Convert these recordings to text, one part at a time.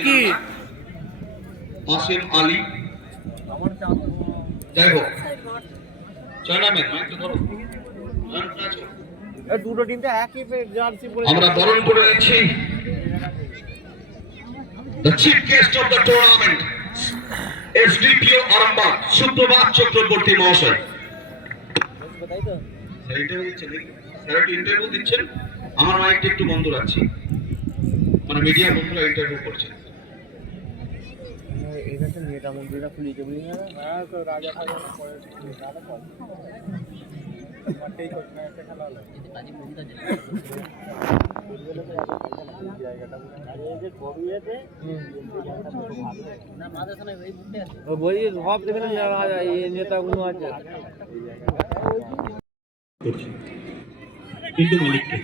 একই আসিফ আলী যাই হোক চয়নামের মাইকটা ধরো দুটো টিম তো একই জার্সি পরে আমরা বরণ করে নিচ্ছি the chief guest of the tournament SDPO Arambagh সুপ্রভাত চক্রবর্তী মহাশয় স্যার ইন্টারভিউ দিচ্ছেন আমার মাইকটা একটু বন্ধ রাখছি মানে মিডিয়া বন্ধুরা ইন্টারভিউ করছেন এইটা নেতা মন্ত্রীরা খুলিছে বুঝলি না হ্যাঁ তো রাজা ফাজা পরে মাঠেই করছে না একটা খেলা হলো কাজী মন্দির জায়গাটা এই যে গরুয়েতে না মাঝে সামনে এই মুখে আছে ও বলি সব দেখেন এই নেতাগুলো আছে এই জায়গাটা পিন্টু মালিককে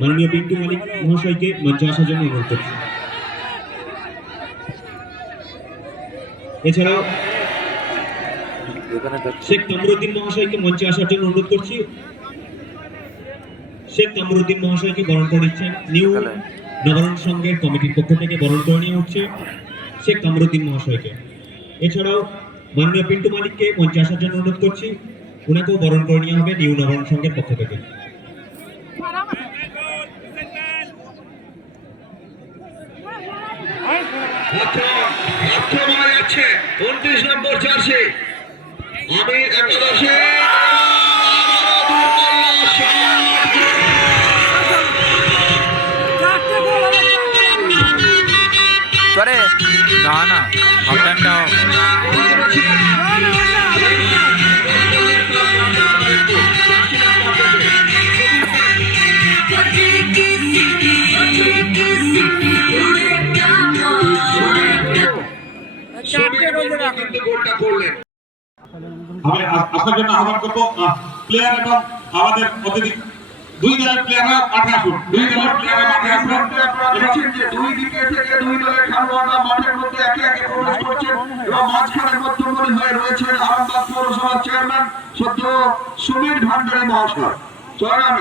মাননীয় পিন্টু মালিক মহাশয়কে মঞ্চে আসার জন্য অনুরোধ করছি। এছাড়াও শেখ কামরুদ্দিন মহাশয়কে মঞ্চে আসার জন্য অনুরোধ করছি। শেখ কামরুদ্দিন মহাশয়কে বরণ করে নিচ্ছেন নিউ নবরণ সংঘের কমিটির পক্ষ থেকে বরণ করে নেওয়া হচ্ছে শেখ কামরুদ্দিন মহাশয়কে। এছাড়াও মাননীয় পিন্টু মালিককে মঞ্চে আসার জন্য অনুরোধ করছি, ওনাকেও বরণ করে নেওয়া হবে নিউ নবরণ সংঘের পক্ষ থেকে। আক্রমণে যাচ্ছে 29 নম্বর জার্সি আমির একাদশে না না আপনারটা আমি আপনার জন্য আহ্বান করবো প্লেয়ার এবং আমাদের অতিথি দুই দলের প্লেয়াররা মাঠে আসুন, দুই দলের প্লেয়াররা মাঠে আসুন। দুই দিকে থেকে দুই দলের খেলোয়াড়রা মাঠের মধ্যে একে একে প্রবেশ করছেন এবং মাঝখানে মধ্যমণি হয়ে রয়েছেন আরামবাগ পৌরসভার চেয়ারম্যান সদ্য সুবীর ভান্ডারী মহাশয়। জয় রাম।